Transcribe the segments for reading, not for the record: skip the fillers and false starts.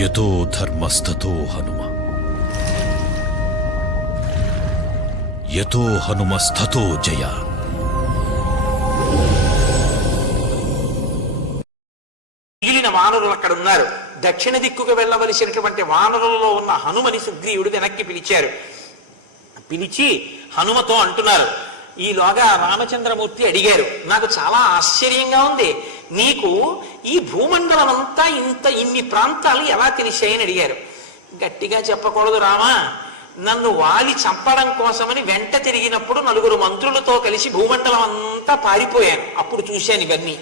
యతో ధర్మస్తతో హనుమ, యతో హనుమస్తతో జయ. మిగిలిన వానరులు అక్కడ ఉన్నారు. దక్షిణ దిక్కుకు వెళ్ళవలసినటువంటి వానరులలో ఉన్న హనుమని సుగ్రీవుడు వెనక్కి పిలిచారు. పిలిచి హనుమతో అంటున్నారు, ఈలోగా రామచంద్రమూర్తి అడిగారు, నాకు చాలా ఆశ్చర్యంగా ఉంది, నీకు ఈ భూమండలం అంతా ఇన్ని ప్రాంతాలు ఎలా తెలిసాయని అడిగారు. గట్టిగా చెప్పకూడదు రామా, నన్ను వాలి చంపడం కోసమని వెంట తిరిగినప్పుడు 4 మంత్రులతో కలిసి భూమండలం అంతా పారిపోయాను, అప్పుడు చూశాను ఇవన్నీ.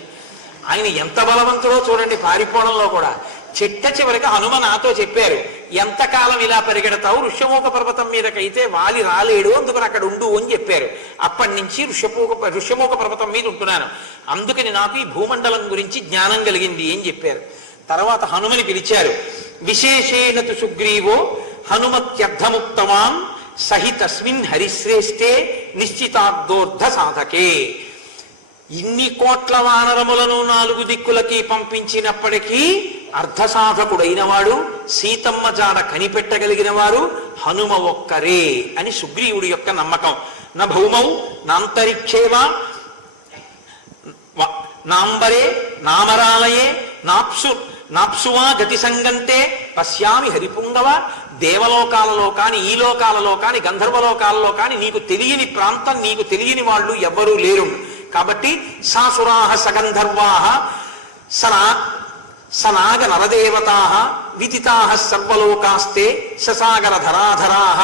ఆయన ఎంత బలవంతుడో చూడండి పారిపోవడంలో కూడా. చిట్ట చివరికి హనుమ నాతో చెప్పారు, ఎంతకాలం ఇలా పరిగెడతావు, ఋష్యమూక పర్వతం మీదకైతే వాలి రాలేడు, అందుకని అక్కడ ఉండు అని చెప్పారు. అప్పటి నుంచి ఋష్యమూక పర్వతం మీద ఉంటున్నాను, అందుకని నాకు ఈ భూమండలం గురించి జ్ఞానం కలిగింది అని చెప్పారు. తర్వాత హనుమని పిలిచారు. విశేషేణతు సుగ్రీవో హనుమత్యర్థముక్తవాన్ సహి తస్మిన్ హరిశ్రేష్ఠే నిశ్చితార్థోర్ధ సాధకే. ఇన్ని కోట్ల వానరములను 4 దిక్కులకి పంపించినప్పటికీ అర్ధసాధకుడైన వాడు, సీతమ్మ జాడ కనిపెట్టగలిగిన వారు హనుమ ఒక్కరే అని సుగ్రీవుడి యొక్క నమ్మకం. నా భౌమౌ నాంతరిక్షేవా నాంబరే నామరాలయే నాప్సువా గతి సంగంతే పశ్యామి హరిపుంగవ. దేవలోకాలలో కాని, ఈ లోకాలలో కాని, గంధర్వలోకాలలో కాని నీకు తెలియని ప్రాంతం, నీకు తెలియని వాళ్ళు ఎవ్వరూ లేరు. కాబట్టి సాసురాహ సగంధర్వాహ సనాగ నరదేవతాః విదితాః సర్వలోకాస్తే శసాగర ధరాధరాః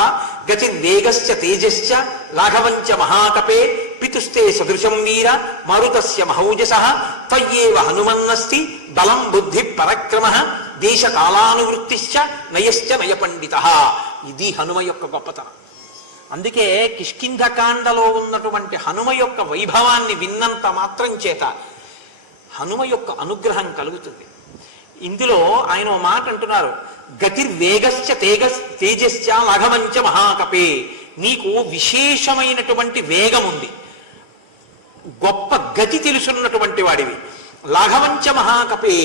గతిర్వేగశ్చ తేజశ్చ లాఘవంచ మహాకపే పితుస్తే సదృశం వీర మరుతస్య మహౌజసః త్వయ్యేవ హనుమన్నస్తి బలం బుద్ధి పరక్రమః దేశకాలానువృత్తిశ్చ నయశ్చ నయపండితః. ఇది హనుమ యొక్క గొప్పతనం. అందుకే కిష్కింధకాండలో ఉన్నటువంటి హనుమ యొక్క వైభవాన్ని విన్నంత మాత్రం చేత హనుమ యొక్క అనుగ్రహం కలుగుతుంది. ఇందులో ఆయన ఓ మాట అంటున్నారు, గతిర్వేగశ్చ తేజశ్చ లఘవంచ మహాకపే. నీకు విశేషమైనటువంటి వేగం ఉంది, గొప్ప గతి తెలుసున్నటువంటి వాడివి. లాఘవంచ మహాకపే,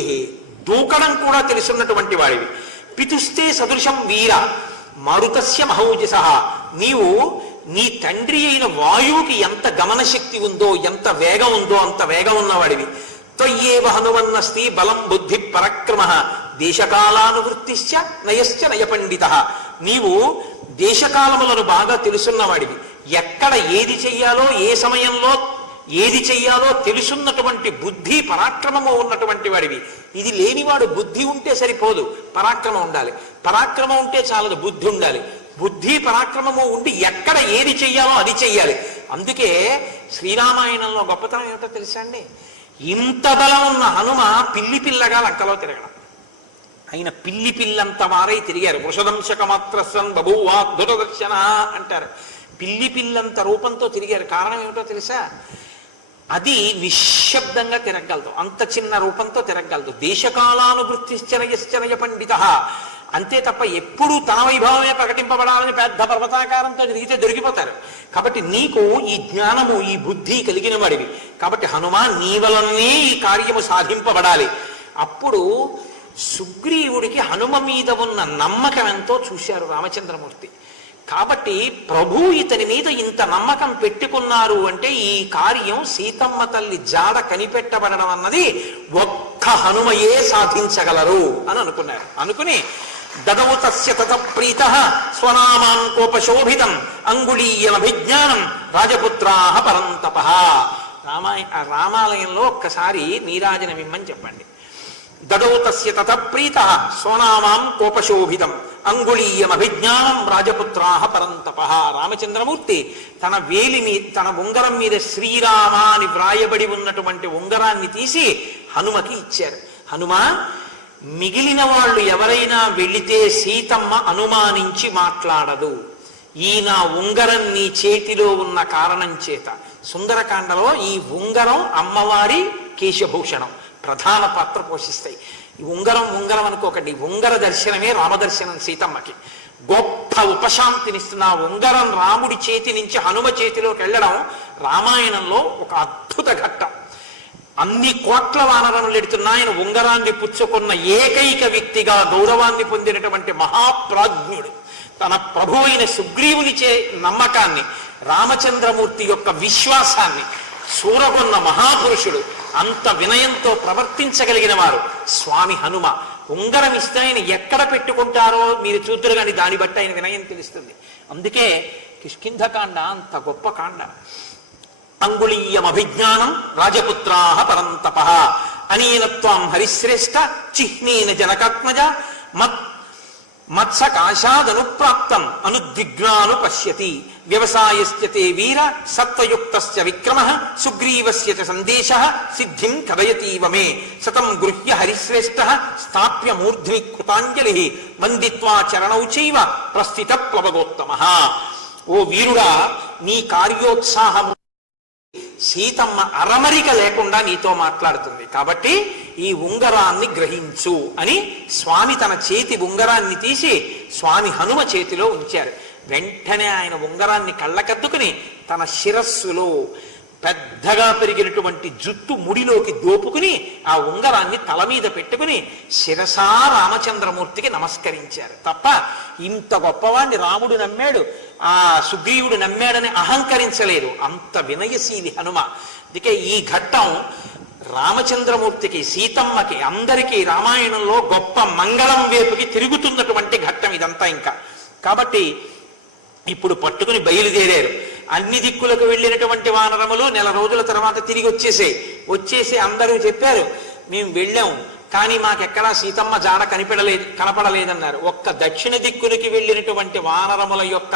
దూకడం కూడా తెలుసున్నటువంటి వాడివి. పితుస్తే సదృశం వీర మారుతస్య మహౌజసః, నీవు నీ తండ్రి అయిన వాయువుకి ఎంత గమనశక్తి ఉందో, ఎంత వేగం ఉందో అంత వేగం ఉన్నవాడివి. త్వయ్యేవ హనుమన్నస్తి బలం బుద్ధి పరక్రమః దేశకాలానువృత్తిశ్చ నయశ్చ నయపండితః. నీవు దేశకాలములను బాగా తెలుసున్నవాడివి. ఎక్కడ ఏది చెయ్యాలో, ఏ సమయంలో ఏది చెయ్యాలో తెలుసున్నటువంటి బుద్ధి పరాక్రమము ఉన్నటువంటి వాడివి. ఇది లేనివాడు బుద్ధి ఉంటే సరిపోదు, పరాక్రమం ఉండాలి. పరాక్రమం ఉంటే చాలదు, బుద్ధి ఉండాలి. బుద్ధి పరాక్రమము ఉండి ఎక్కడ ఏది చెయ్యాలో అది చెయ్యాలి. అందుకే శ్రీరామాయణంలో గొప్పతనం ఏమిటో తెలుసా అండి, ఇంత బలం ఉన్న హనుమ పిల్లి పిల్లగా లంకలో తిరగడం. ఆయన పిల్లి పిల్లంత మారై తిరిగారు. వృషదంశక మాత్రస్సన్ బభూవాద్భుతదర్శన అంటారు. పిల్లి పిల్లంత రూపంతో తిరిగారు. కారణం ఏమిటో తెలుసా, అది నిశ్శబ్దంగా తిరగలదు, అంత చిన్న రూపంతో తిరగలదు. దేశకాలానువృత్తిశ్చనయ పండిత, అంతే తప్ప ఎప్పుడూ తన వైభవమే ప్రకటింపబడాలని పెద్ద పర్వతాకారంతో తిరిగితే దొరికిపోతారు. కాబట్టి నీకు ఈ జ్ఞానము, ఈ బుద్ధి కలిగిన వాడివి. కాబట్టి హనుమా నీ వలనే ఈ కార్యము సాధింపబడాలి. అప్పుడు సుగ్రీవుడికి హనుమ మీద ఉన్న నమ్మకం ఎంతో చూశారు రామచంద్రమూర్తి. కాబట్టి ప్రభు ఇతని మీద ఇంత నమ్మకం పెట్టుకున్నారు అంటే ఈ కార్యం సీతమ్మ తల్లి జాడ కనిపెట్టబడడం అన్నది ఒక్క హనుమయే సాధించగలరు అని అనుకున్నారు. అనుకుని దదౌ తస్య తత ప్రీతః స్వనామాన్ కోపశోభితం అంగుళీయమభిజ్ఞానం రాజపుత్రాః పరంతపః. రామాలయంలో ఒక్కసారి నీరాజనమిమ్మని చెప్పండి. దదౌ తస్య తత ప్రీతః స్వనామాం కోపశోభితం అంగుళీయమభిజ్ఞానం రాజపుత్రాః పరంతపః. రామచంద్రమూర్తి తన తన ఉంగరం మీద శ్రీరామ అని వ్రాయబడి ఉన్నటువంటి ఉంగరాన్ని తీసి హనుమకి ఇచ్చారు. హనుమా, మిగిలిన వాళ్ళు ఎవరైనా వెళితే సీతమ్మ అనుమానించి మాట్లాడదు. ఈ నా ఉంగరం నీ చేతిలో ఉన్న కారణం చేత. సుందరకాండలో ఈ ఉంగరం అమ్మవారి కేశభూషణం ప్రధాన పాత్ర పోషిస్తాయి. ఈ ఉంగరం అనుకోకండి, ఉంగర దర్శనమే రామదర్శనం సీతమ్మకి. గొప్ప ఉపశాంతినిస్తున్న ఉంగరం రాముడి చేతి నుంచి హనుమ చేతిలోకి వెళ్ళడం రామాయణంలో ఒక అద్భుత ఘట్టం. అన్ని కోట్ల వానరములు ఎడుతున్నా ఆయన ఉంగరాన్ని పుచ్చుకున్న ఏకైక వ్యక్తిగా గౌరవాన్ని పొందినటువంటి మహాప్రాజ్ఞుడు. తన ప్రభు అయిన సుగ్రీవునిచే నమ్మకాన్ని, రామచంద్రమూర్తి యొక్క విశ్వాసాన్ని చూరగొన్న మహాపురుషుడు. అంత వినయంతో ప్రవర్తించగలిగిన వారు స్వామి హనుమ. ఉంగరం ఇస్తే ఆయన ఎక్కడ పెట్టుకుంటారో మీరు చూద్దరు, కానీ దాన్ని బట్టి ఆయన వినయం తెలుస్తుంది. అందుకే కిష్కింధకాండ అంత గొప్ప కాండ. అంగుళీయమభిజ్ఞానం రాజపుత్రాః పరంతపః అనేన త్వాం హరిశ్రేష్ఠ చిహ్నేన జనకాత్మజ మత్సకాశాదనుప్రాప్తం అనుద్విగ్నాను పశ్యతి వ్యవసాయస్య తే వీర సత్వయుక్తస్య విక్రమః సుగ్రీవస్య చ సందేశః సిద్ధిం కథయతీవ మే సతం గృహ్య హరిశ్రేష్ఠః స్థాప్య మూర్ధ్ని కృతాంజలిః వందిత్వా చరణౌ చైవ ప్రస్థిత ప్లవగోత్తమః. ఓ వీరుడా, నీ కార్యోత్సాహం సీతమ్మ అరమరిక లేకుండా నీతో మాట్లాడుతుంది, కాబట్టి ఈ ఉంగరాన్ని గ్రహించు అని స్వామి తన చేతి ఉంగరాన్ని తీసి స్వామి హనుమ చేతిలో ఉంచారు. వెంటనే ఆయన ఉంగరాన్ని కళ్ళకద్దుకుని తన శిరస్సులో పెద్దగా పెరిగినటువంటి జుట్టు ముడిలోకి దోపుకుని ఆ ఉంగరాన్ని తల మీద పెట్టుకుని శిరసా రామచంద్రమూర్తికి నమస్కరించారు. తప్ప ఇంత గొప్పవాణ్ణి రాముడు నమ్మాడు, ఆ సుగ్రీవుడు నమ్మాడని అహంకరించలేదు. అంత వినయశీలి హనుమ. అందుకే ఈ ఘట్టం రామచంద్రమూర్తికి, సీతమ్మకి, అందరికీ రామాయణంలో గొప్ప మంగళం వైపుకి తిరుగుతున్నటువంటి ఘట్టం ఇదంతా. ఇంకా కాబట్టి ఇప్పుడు పట్టుకుని బయలుదేరారు. అన్ని దిక్కులకు వెళ్ళినటువంటి వానరములు నెల రోజుల తర్వాత తిరిగి వచ్చేసి అందరూ చెప్పారు, మేము వెళ్ళాం కానీ మాకెక్కడా సీతమ్మ జాడ కనపడలేదన్నారు. ఒక్క దక్షిణ దిక్కునికి వెళ్ళినటువంటి వానరముల యొక్క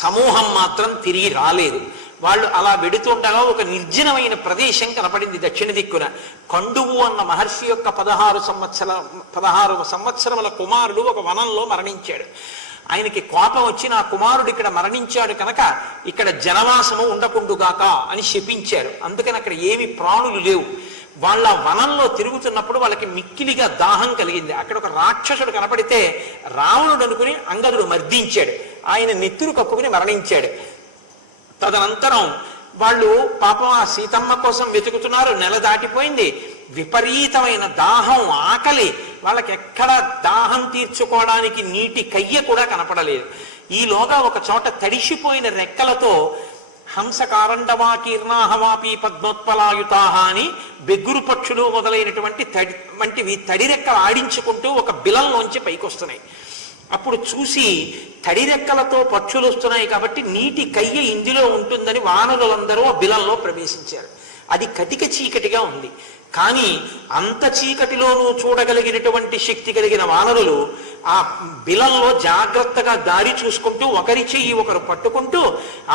సమూహం మాత్రం తిరిగి రాలేదు. వాళ్ళు అలా వెడుతుండగా ఒక నిర్జనమైన ప్రదేశం కనపడింది దక్షిణ దిక్కున. కండువు అన్న మహర్షి యొక్క 16 సంవత్సరముల కుమారుడు ఒక వనంలో మరణించాడు. ఆయనకి కోపం వచ్చి, నా కుమారుడు ఇక్కడ మరణించాడు కనుక ఇక్కడ జనవాసము ఉండకుండుగాక అని శపించారు. అందుకని అక్కడ ఏమి ప్రాణులు లేవు. వాళ్ళ వనంలో తిరుగుతున్నప్పుడు వాళ్ళకి మిక్కిలిగా దాహం కలిగింది. అక్కడ ఒక రాక్షసుడు కనపడితే రావణుడు అనుకుని అంగదుడు మర్దించాడు. ఆయన నెత్తురు కప్పుకుని మరణించాడు. తదనంతరం వాళ్ళు పాపం ఆ సీతమ్మ కోసం వెతుకుతున్నారు. నెల దాటిపోయింది. విపరీతమైన దాహం, ఆకలి. వాళ్ళకి ఎక్కడ దాహం తీర్చుకోవడానికి నీటి కయ్య కూడా కనపడలేదు. ఈలోగా ఒక చోట తడిసిపోయిన రెక్కలతో హంసకారండవాకీర్ణాహవాపి పద్మోత్పలాయుతాహ అని బెగ్గురు పక్షులు మొదలైనటువంటి వంటివి తడి రెక్కలు ఆడించుకుంటూ ఒక బిలంలోంచి పైకొస్తున్నాయి. అప్పుడు చూసి తడిరెక్కలతో పక్షులు వస్తున్నాయి కాబట్టి నీటి కయ్య ఇందులో ఉంటుందని వానరులందరూ ఆ బిలంలో ప్రవేశించారు. అది కటిక చీకటిగా ఉంది. కానీ అంత చీకటిలోనూ చూడగలిగినటువంటి శక్తి కలిగిన వానరులు ఆ బిలంలో జాగ్రత్తగా దారి చూసుకుంటూ ఒకరి చెయ్యి ఒకరు పట్టుకుంటూ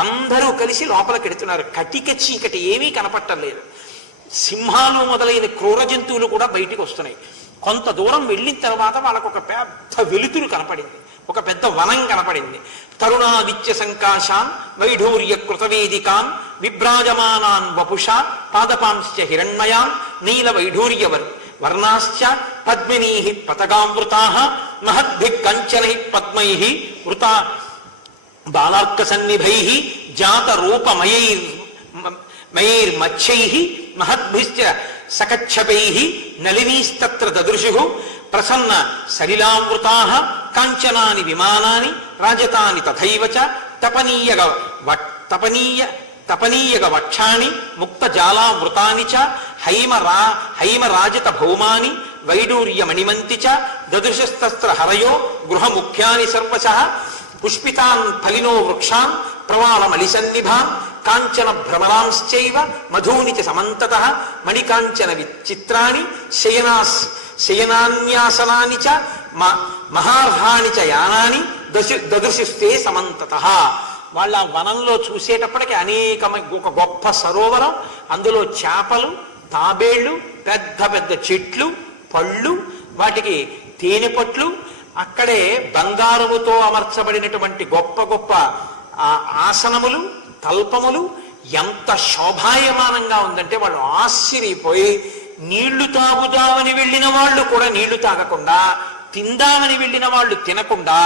అందరూ కలిసి లోపలికెడుతున్నారు. కటిక చీకటి, ఏమీ కనపట్టలేదు. సింహాలు మొదలైన క్రూర జంతువులు కూడా బయటికి వస్తున్నాయి. కొంత దూరం వెళ్ళిన తర్వాత వాళ్ళకు ఒక పెద్ద వెలుతురు కనపడింది, ఒక పెద్ద వనం కనపడింది. తరుణాదిత్య సంకాశాన్ వైఢూర్య కృతవేదికాన్ విభ్రాజమానాన్ వపుష పాదపాంశ్చ హిరణ్మయాన్ నీల వైఢూర్య వర్ణాశ్చ పద్మినీ పతగామృతా మహద్భి కంచనై పద్మై వృత బాలార్క సన్నిభై జాత రూపమయైర్మచ్చై మహద్భిశ్చ సకచ్చపై నలినీస్తత్ర దదృశు ప్రసన్న సలిలామృతా కాంచనాని విమానాని రాజతాని తథైవ చ తపనీయగ వక్షాణి ముక్తజాలామృతాని చ హైమరాజత భౌమాని వైడూర్యమణిమంతి చ దదృశస్తస్త్ర హరయో గృహముఖ్యాని సర్వశః పుష్పితాన్ ఫలినో వృక్షాన్ ప్రవాళమలిసన్నిభాన్ కాంచన భ్రమరాంశ్చైవ మధూని చ సమంతతః మణికాంచన విచిత్రాణి శయనాన్యాసనాని చ మహార్హాని చ యానాని దదృశిస్తే సమంతతః. వాళ్ళ వనంలో చూసేటప్పటికి ఒక గొప్ప సరోవరం, అందులో చేపలు, తాబేళ్లు, పెద్ద పెద్ద చెట్లు, పళ్ళు, వాటికి తేనె పట్లు, అక్కడే బంగారముతో అమర్చబడినటువంటి గొప్ప గొప్ప ఆసనములు, తల్పములు. ఎంత శోభాయమానంగా ఉందంటే వాళ్ళు ఆశ్చర్యపోయి నీళ్లు తాగుదామని వెళ్ళిన వాళ్ళు కూడా నీళ్లు తాగకుండా, తిందామని వెళ్ళిన వాళ్ళు తినకుండా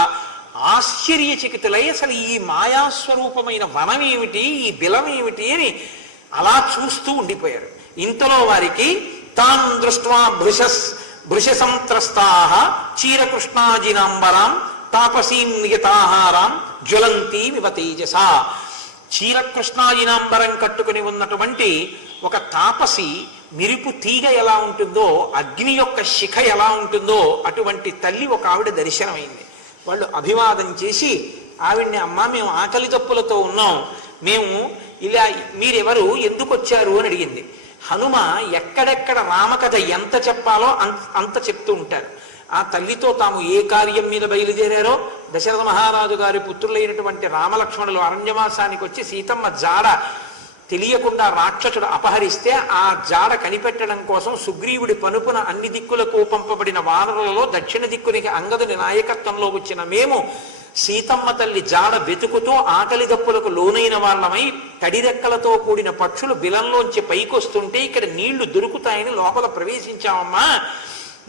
ఆశ్చర్యచకితులై అసలు ఈ మాయాస్వరూపమైన వనం ఏమిటి, ఈ బిలం ఏమిటి అని అలా చూస్తూ ఉండిపోయారు. ఇంతలో వారికి తాన్ దృష్ట్వా భృశసంత్రస్తా చీరకృష్ణాజినాంబరాం తాపసీం నియతాహారాం జ్వలంతీమివ తేజస. చీరకృష్ణాజినాంబరం కట్టుకుని ఉన్నటువంటి ఒక తాపసి మిరుపు తీగ ఎలా ఉంటుందో, అగ్ని యొక్క శిఖ ఎలా ఉంటుందో అటువంటి తల్లి ఒక ఆవిడ దర్శనమైంది. వాళ్ళు అభివాదం చేసి ఆవిడ్ని, అమ్మ మేము ఆకలి తప్పులతో ఉన్నాం, మేము ఇలా, మీరెవరు, ఎందుకు వచ్చారు అని అడిగింది. హనుమ ఎక్కడెక్కడ రామకథ ఎంత చెప్పాలో అంత చెప్తూ ఉంటారు. ఆ తల్లితో తాము ఏ కార్యం మీద బయలుదేరారో, దశరథ మహారాజు గారి పుత్రులైనటువంటి రామలక్ష్మణులు అరణ్యవాసానికి వచ్చి సీతమ్మ జాడ తెలియకుండా రాక్షసుడు అపహరిస్తే ఆ జాడ కనిపెట్టడం కోసం సుగ్రీవుడి పనుపున అన్ని దిక్కులకు పంపబడిన వానరులలో దక్షిణ దిక్కునికి అంగదుని నాయకత్వంలో వచ్చిన మేము సీతమ్మ తల్లి జాడ వెతుకుతూ ఆకలి దప్పులకు లోనైన వాళ్ళమై తడిరెక్కలతో కూడిన పక్షులు బిలంలోంచి పైకొస్తుంటే ఇక్కడ నీళ్లు దొరుకుతాయని లోపల ప్రవేశించామమ్మా,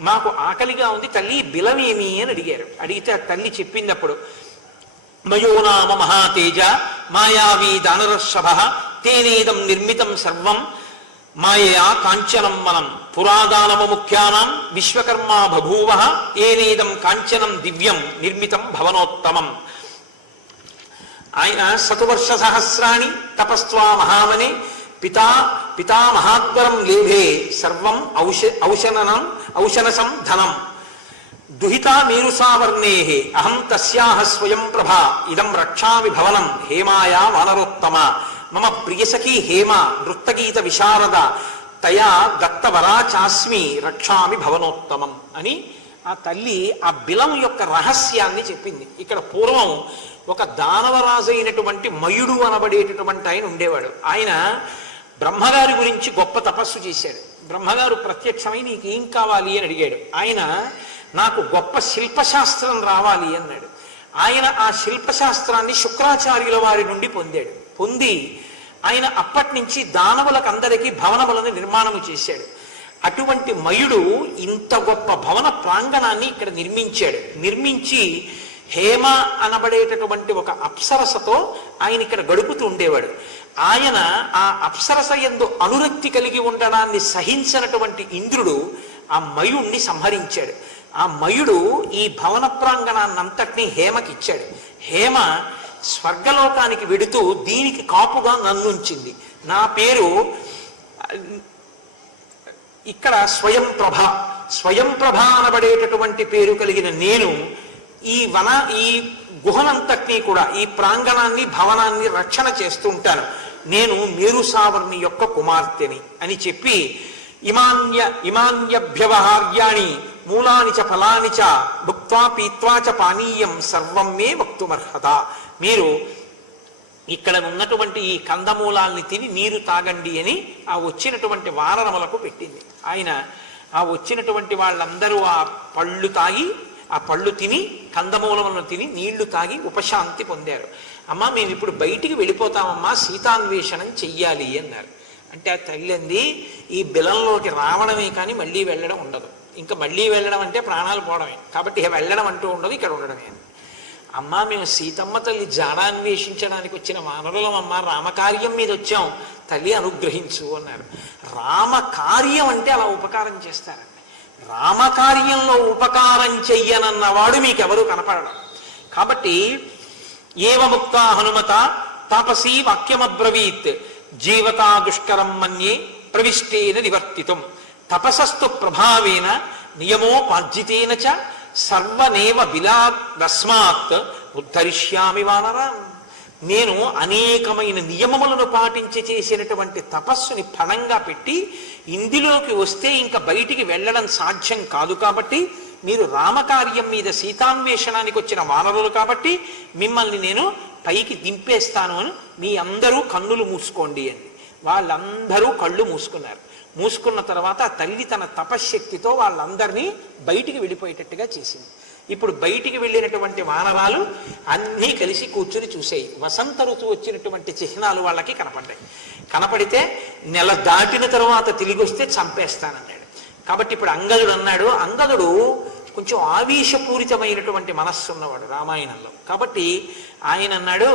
మాకు ఆకలిగా ఉంది తల్లి, బిలమేమి అని అడిగారు. అడిగితే ఆ తల్లి చెప్పినప్పుడు, మయోనామ మహాతేజ మాయావీ దానరషభ తేనేదం నిర్మితం సర్వం మాయయా కాంచనం మనం పురాదానము ముఖ్యానాం విశ్వకర్మా బభూవ ఏనేదం కాంచనం దివ్యం నిర్మితం భవనోత్తమం. ఆయన శతవర్ష సహస్రాణి తపస్వా మహామనే పితామహాద్వరం లేభే సర్వం ఔషనసం ధనం దుహితా మేరుసావర్ణే అహం తస్యాహ స్వయం ప్రభా ఇదం రక్షామి భవనం హేమాయా వానరోత్తమ మమ ప్రియసఖీ హేమ నృత్తగీత విశారద తయా దత్తవరా చాస్మి రక్షామి భవనోత్తమం అని ఆ తల్లి ఆ బిలం యొక్క రహస్యాన్ని చెప్పింది. ఇక్కడ పూర్వం ఒక దానవరాజు అయినటువంటి మయుడు అనబడేటటువంటి ఆయన ఉండేవాడు. ఆయన బ్రహ్మగారి గురించి గొప్ప తపస్సు చేశాడు. బ్రహ్మగారు ప్రత్యక్షమై నీకేం కావాలి అని అడిగాడు. ఆయన నాకు గొప్ప శిల్పశాస్త్రం రావాలి అన్నాడు. ఆయన ఆ శిల్పశాస్త్రాన్ని శుక్రాచార్యుల వారి నుండి పొందాడు. పొంది ఆయన అప్పటి నుంచి దానవులకందరికీ భవనములను నిర్మాణము చేశాడు. అటువంటి మయుడు ఇంత గొప్ప భవన ప్రాంగణాన్ని ఇక్కడ నిర్మించాడు. నిర్మించి హేమ అనబడేటటువంటి ఒక అప్సరసతో ఆయన ఇక్కడ గడుపుతూ ఉండేవాడు. ఆయన ఆ అప్సరస యందు అనురక్తి కలిగి ఉండడాన్ని సహించినటువంటి ఇంద్రుడు ఆ మయుణ్ణి సంహరించాడు. ఆ మయుడు ఈ భవన ప్రాంగణాన్నంతటినీ హేమకిచ్చాడు. హేమ స్వర్గలోకానికి వెడుతూ దీనికి కాపుగా నన్నుంచింది. నా పేరు ఇక్కడ స్వయంప్రభ అనబడేటటువంటి పేరు కలిగిన నేను ఈ గుహనంతటినీ కూడా ఈ ప్రాంగణాన్ని భవనాన్ని రక్షణ చేస్తూ ఉంటాను. నేను మేరుసావర్ణి యొక్క కుమార్తెని అని చెప్పి ఇమాన్యభ్యవహార్యాణి మూలాని చ ఫలాని చ భుక్త్వా పీత్వా చ పానీయం సర్వం మే వక్తుమర్హత. మీరు ఇక్కడ ఉన్నటువంటి ఈ కందమూలాల్ని తిని నీరు తాగండి అని ఆ వచ్చినటువంటి వానరములకు పెట్టింది. ఆయన ఆ వచ్చినటువంటి వాళ్ళందరూ ఆ పళ్ళు తాగి, ఆ పళ్ళు తిని, కందమూలములను తిని నీళ్లు తాగి ఉపశాంతి పొందారు. అమ్మ మేము ఇప్పుడు బయటికి వెళ్ళిపోతామమ్మా, సీతాన్వేషణం చెయ్యాలి అన్నారు. అంటే ఆ తల్లి అంది, ఈ బిలంలోకి రావడమే కానీ మళ్ళీ వెళ్ళడం ఉండదు. ఇంకా మళ్ళీ వెళ్ళడం అంటే ప్రాణాలు పోవడమే, కాబట్టి వెళ్ళడం అంటూ ఉండదు, ఇక్కడ ఉండడమే. అమ్మ మేము సీతమ్మ తల్లి జాడాన్వేషించడానికి వచ్చిన వానరులమమ్మ, రామకార్యం మీద వచ్చాం, తల్లి అనుగ్రహించు అన్నారు. రామకార్యం అంటే అలా ఉపకారం చేస్తారండి. రామకార్యంలో ఉపకారం చెయ్యనన్నవాడు మీకెవరూ కనపడడం. కాబట్టి ఏవముక్తా హనుమత తాపసీ వాక్యమబ్రవీత్ జీవతా దుష్కరం మన్యే ప్రవిష్టేన నివర్తితం తపసస్తు ప్రభావేన నియమోపార్జితేన చ సర్వనేవ బిలాదస్మాత్ ఉద్ధరిష్యామి వానరాన్. నేను అనేకమైన నియమములను పాటించి చేసినటువంటి తపస్సుని ఫలంగా పెట్టి ఇందులోకి వస్తే ఇంకా బయటికి వెళ్ళడం సాధ్యం కాదు. కాబట్టి మీరు రామకార్యం మీద సీతాన్వేషణానికి వచ్చిన వానరులు కాబట్టి మిమ్మల్ని నేను పైకి దింపేస్తాను అని మీ అందరూ కన్నులు మూసుకోండి అని. వాళ్ళందరూ కళ్ళు మూసుకున్నారు. మూసుకున్న తర్వాత తల్లి తన తపశ్శక్తితో వాళ్ళందరినీ బయటికి వెళ్ళిపోయేటట్టుగా చేసింది. ఇప్పుడు బయటికి వెళ్ళినటువంటి వానరాలు అన్నీ కలిసి కూర్చుని చూసాయి. వసంత ఋతువు వచ్చినటువంటి చిహ్నాలు వాళ్ళకి కనపడ్డాయి. కనపడితే నెల దాటిన తర్వాత తిరిగి వస్తే చంపేస్తానన్నాడు. కాబట్టి ఇప్పుడు అంగదుడు అన్నాడు. అంగదుడు కొంచెం ఆవేశపూరితమైనటువంటి మనస్సు ఉన్నవాడు రామాయణంలో. కాబట్టి ఆయన అన్నాడు,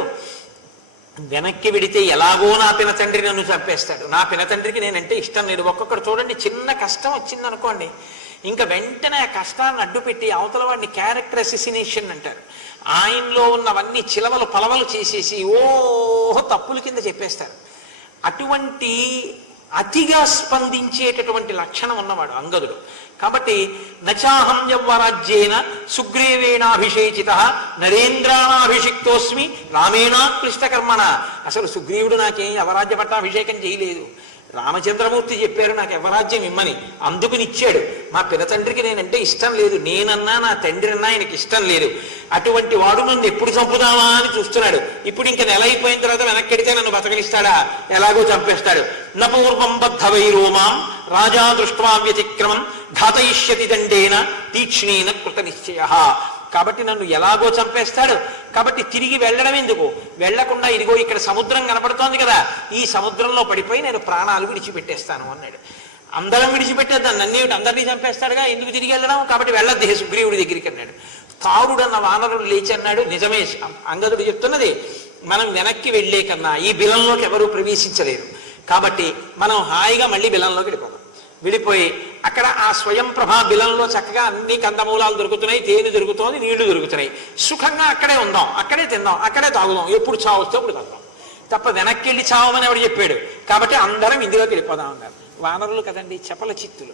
వెనక్కి వెడితే ఎలాగో నా పినతండ్రి నన్ను చంపేస్తాడు, నా పినతండ్రికి నేనంటే ఇష్టం లేదు. ఒక్కొక్కడు చూడండి, చిన్న కష్టం వచ్చిందనుకోండి, ఇంకా వెంటనే ఆ కష్టాన్ని అడ్డుపెట్టి అవతల వాడిని క్యారెక్టర్ అసిసినేషన్ అంటారు. ఆయనలో ఉన్నవన్నీ చిలవలు పలవలు చేసేసి ఓహో తప్పుల కింద చెప్పేస్తారు. అటువంటి అతిగా స్పందించేటటువంటి లక్షణం ఉన్నవాడు అంగదుడు. కాబట్టి నచాహం యవ్వరాజ్యేన సుగ్రీవేణాభిషేచిత నరేంద్రానాభిషిక్తోస్మి రామేణాక్లిష్టకర్మణ. అసలు సుగ్రీవుడు నాకేం యవరాజ్య పట్టాభిషేకం చేయలేదు, రామచంద్రమూర్తి చెప్పారు నాకు యవరాజ్యం ఇమ్మని, అందుకునిచ్చాడు. మా పినతండ్రికి నేనంటే ఇష్టం లేదు, నేనన్నా నా తండ్రి అన్నా ఆయనకి ఇష్టం లేదు. అటువంటి వాడు నన్ను ఎప్పుడు చంపుదామా అని చూస్తున్నాడు. ఇప్పుడు ఇంక నెల అయిపోయిన తర్వాత వెనక్కెడితే నన్ను బతకలిస్తాడా? ఎలాగో చంపేస్తాడు. నపూర్వం బద్ధవైరోమాం రాజా దృష్ట్వా వ్యతిక్రమం ఘాతయిష్యతి దండేన తీక్ష్ణేన కృత నిశ్చయ. కాబట్టి నన్ను ఎలాగో చంపేస్తాడు. కాబట్టి తిరిగి వెళ్ళడం ఎందుకు, వెళ్లకుండా ఇదిగో ఇక్కడ సముద్రం కనపడుతోంది కదా, ఈ సముద్రంలో పడిపోయి నేను ప్రాణాలు విడిచిపెట్టేస్తాను అన్నాడు. అందరం విడిచిపెట్టేద్దాం, నన్నేమిటి అందరినీ చంపేస్తాడుగా, ఎందుకు తిరిగి వెళ్ళడం, కాబట్టి వెళ్ళద్దు సుగ్రీవుడి దగ్గరికి అన్నాడు. తారుడన్న వానరుడు లేచి అన్నాడు, నిజమే అంగదుడు చెప్తున్నది, మనం వెనక్కి వెళ్లే కన్నా ఈ బిలంలోకి ఎవరూ ప్రవేశించలేరు, కాబట్టి మనం హాయిగా మళ్ళీ బిలంలోకి వెళ్ళిపోదాం. వెళ్ళిపోయి అక్కడ ఆ స్వయం ప్రభా బిలంలో చక్కగా అన్ని కందమూలాలు దొరుకుతున్నాయి, తేనె దొరుకుతోంది, నీళ్లు దొరుకుతున్నాయి, సుఖంగా అక్కడే ఉందాం, అక్కడే తిందాం, అక్కడే తాగుదాం, ఎప్పుడు చావు వస్తే అప్పుడు తాగుదాం, తప్ప వెనక్కి వెళ్ళి చావమని ఎవడు చెప్పాడు. కాబట్టి అందరం ఇందులోకి వెళ్ళిపోదాం అన్నారు. వానరులు కదండి, చపల చిత్తులు,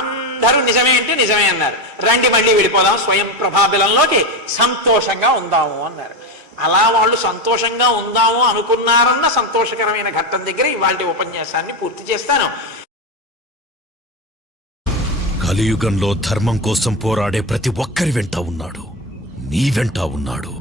అందరూ నిజమే అంటే నిజమే అన్నారు. రండి మళ్ళీ వెళ్ళిపోదాం స్వయం ప్రభాబిలంలోకి, సంతోషంగా ఉందాము అన్నారు. అలా వాళ్ళు సంతోషంగా ఉందాము అనుకున్నారన్న సంతోషకరమైన ఘట్టం దగ్గర ఇవాళ ఉపన్యాసాన్ని పూర్తి చేస్తాను. కలియుగంలో ధర్మం కోసం పోరాడే ప్రతి ఒక్కరి వెంట ఉన్నాడు, నీ వెంట ఉన్నాడు.